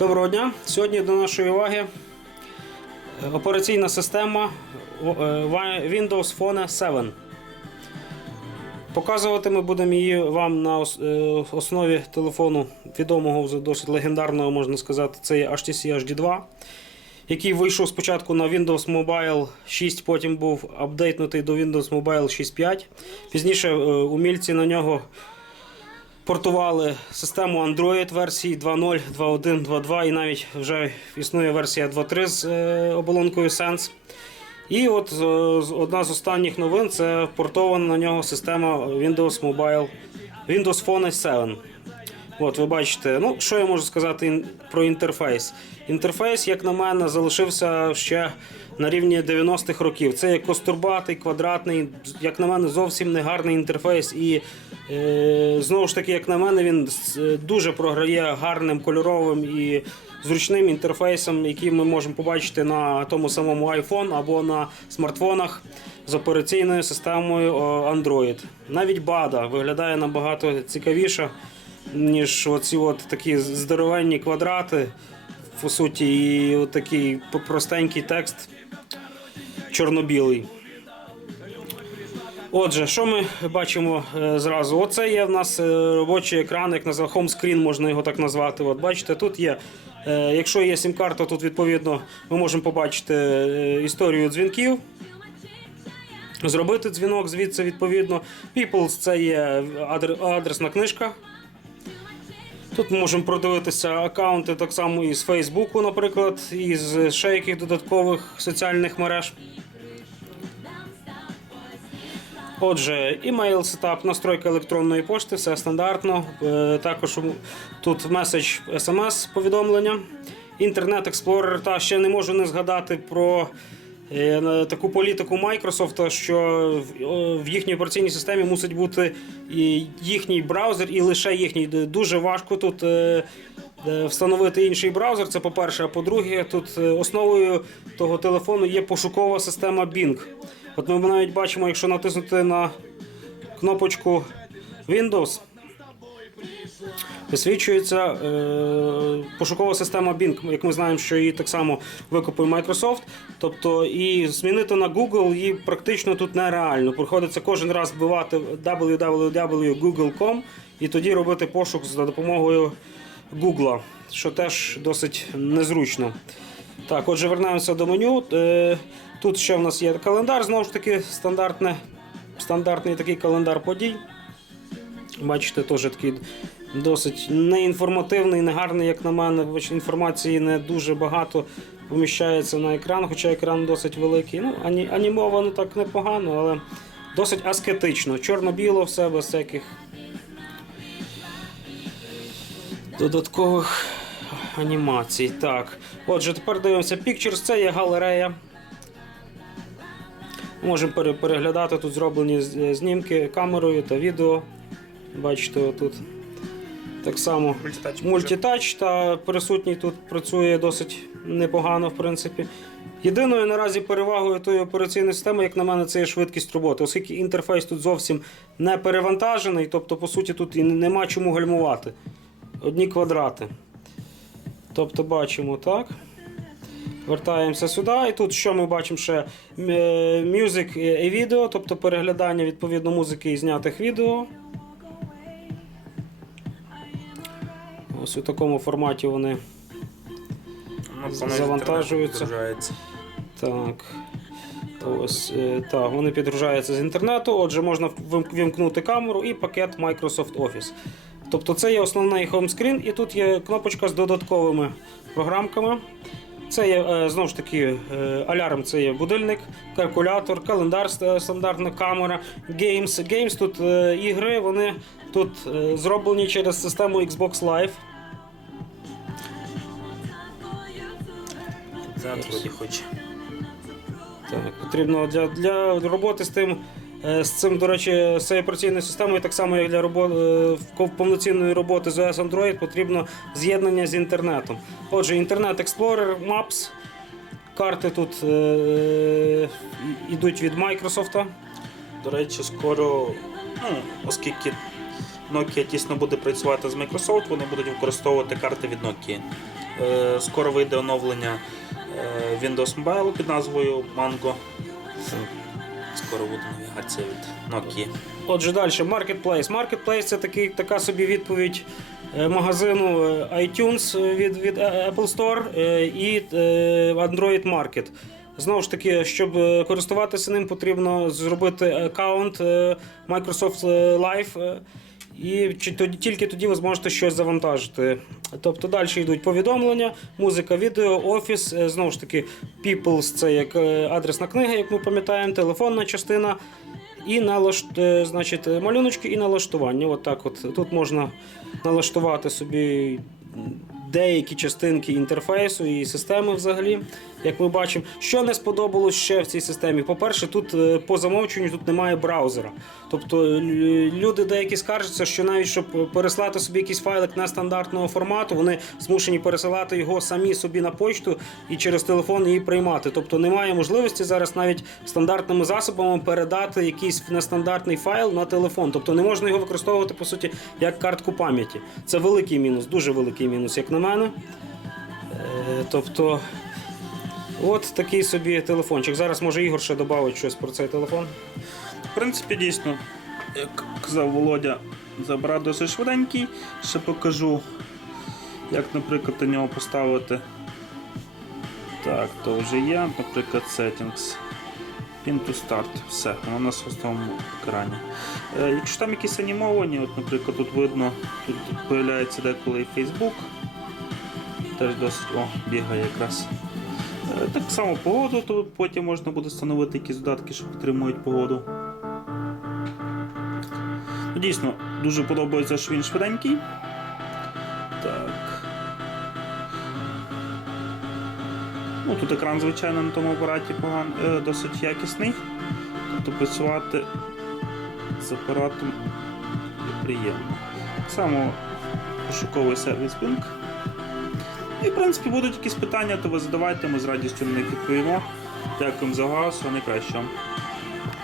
Доброго дня! Сьогодні до нашої уваги е, операційна система е, Windows Phone 7. Показувати ми будемо її вам на е, основі телефону відомого, досить легендарного, можна сказати, це HTC HD2, який вийшов спочатку на Windows Mobile 6, потім був апдейтнутий до Windows Mobile 6.5. Пізніше умільці на нього портували систему Android версії 2.0, 2.1, 2.2 і навіть вже існує версія 2.3 з е, оболонкою Sense. І от е, одна з останніх новин це портована на нього система Windows Mobile Windows Phone 7. От ви бачите, ну що я можу сказати про інтерфейс? Інтерфейс, як на мене, залишився ще на рівні 90-х років. Це костурбатий, квадратний, як на мене, зовсім не гарний інтерфейс. І е, знову ж таки, як на мене, він е, дуже програє гарним кольоровим і зручним інтерфейсом, який ми можемо побачити на тому самому iPhone або на смартфонах з операційною системою Android. Навіть BADA виглядає набагато цікавіше, ніж оці от такі здоровенні квадрати, по суті, і такий простенький текст чорно-білий. Отже, що ми бачимо е, зразу? Оце є в нас е, робочий екран, як назвав хомскрін, можна його так назвати. От бачите, тут є. е, Якщо є сім-карта, тут відповідно ми можемо побачити історію дзвінків. Зробити дзвінок звідси відповідно. Peoples це є адр- адресна книжка. Тут можемо продивитися аккаунти так само із Фейсбуку, наприклад, і з ще яких додаткових соціальних мереж. Отже, email сетап, настройка електронної пошти, все стандартно. Е, Також тут меседж SMS повідомлення. Інтернет Explorer, та ще не можу не згадати про таку політику Microsoft, що в- їхній операційній системі мусить бути їхній браузер, і лише їхній. Дуже важко тут е, е, встановити інший браузер. Це по-перше, а по-друге, тут е, основою того телефону є пошукова система Bing. От ми навіть бачимо, якщо натиснути на кнопочку Windows, висвічується е, пошукова система Bing, як ми знаємо, що її так само викупив Microsoft. Тобто і змінити на Google її практично тут нереально. Приходиться кожен раз вбивати www.google.com і тоді робити пошук за допомогою Google, що теж досить незручно. Так, отже, вернемося до меню. Е, Тут ще в нас є календар, знову ж таки, стандартний такий календар подій. Бачите, теж такий досить неінформативний, негарний, як на мене. Інформації не дуже багато поміщається на екран, хоча екран досить великий. Ну, ані, анімовано так непогано, але досить аскетично. Чорно-біло, все без всяких додаткових анімацій. Так. Отже, тепер дивимося Pictures, це є галерея. Можемо переглядати тут зроблені знімки камерою та відео. Бачите, отут. Так само Мультитач. та присутній тут працює досить непогано, в принципі. Єдиною наразі перевагою тої операційної системи, як на мене, це є швидкість роботи, оскільки інтерфейс тут зовсім не перевантажений, тобто, по суті, тут і нема чому гальмувати. Одні квадрати. Тобто бачимо так. Вертаємося сюди, і тут що ми бачимо ще М- е, Music і відео, тобто переглядання відповідно музики і знятих відео. Ось у такому форматі вони. Ну, завантажується. Так. Ось, е, так, вони підгружаються з інтернету. Отже, можна вим- вімкнути камеру і пакет Microsoft Office. Тобто це є основний хомскрін, і тут є кнопочка з додатковими програмками. Це є е, знову ж таки е, алярм, це є будильник, калькулятор, календар, стандартна камера, Games. Games тут ігри, вони тут зроблені через систему Xbox Live. Зараз вроді хоче. Так, потрібно для, для роботи з тим, е, з цим, до речі, з цією операційною системою, так само як для роботи повноцінної роботи з OS Android, потрібно з'єднання з інтернетом. Отже, інтернет Explorer, Maps. Карти тут е, йдуть від Microsoft. До речі, скоро, ну, оскільки Nokia тісно буде працювати з Microsoft, вони будуть використовувати карти від Nokia. Е, Скоро вийде оновлення е, Windows Mobile під назвою Mango. Скоро буде навігація від Nokia. Отже, далі Marketplace. Marketplace це такий, така собі відповідь е, магазину е, iTunes е, від, від е, Apple Store е, і е, Android Market. Знову ж таки, щоб е, користуватися ним, потрібно зробити аккаунт е, Microsoft Live. І тоді- тільки тоді ви зможете щось завантажити. Тобто далі йдуть повідомлення, музика, відео, офіс. е, Знову ж таки, People's це як е, адресна книга, як ми пам'ятаємо, телефонна частина. І налаш... е, значить, малюночки і налаштування. От так от. Тут можна налаштувати собі деякі частинки інтерфейсу і системи взагалі, як ми бачимо. Що не сподобалось ще в цій системі? По-перше, тут е, по замовченню тут немає браузера. Тобто е, люди деякі скаржаться, що навіть щоб переслати собі якийсь файлик нестандартного формату, вони змушені пересилати його самі собі на почту і через телефон її приймати. Тобто немає можливості зараз навіть стандартними засобами передати якийсь нестандартний файл на телефон. Тобто не можна його використовувати по суті як картку пам'яті. Це великий мінус, дуже великий мінус, як на мене. Е, Тобто, от такий собі телефончик. Зараз може Ігор ще додавить щось про цей телефон. В принципі, дійсно, як казав Володя, забрав досить швиденький. Ще покажу, як, наприклад, на нього поставити. Так, то вже є, наприклад, settings. Pin to start. Все, воно у нас в основному екрані. Е, якщо там якісь анімовані, от, наприклад, тут видно, тут, появляється деколи і Facebook. Теж досить о, бігає якраз. Е, Так само погоду, то потім можна буде встановити якісь додатки, що підтримують погоду. Ну, Дійсно, дуже подобається, що він швиденький. Так. Ну, тут екран, звичайно, на тому апараті поган... е, досить якісний. Тобто працювати з апаратом приємно. Так само пошуковий сервіс Bing. І, в принципі, будуть якісь питання, то ви задавайте, ми з радістю на них відповімо. Дякуємо за увагу, а найкращого.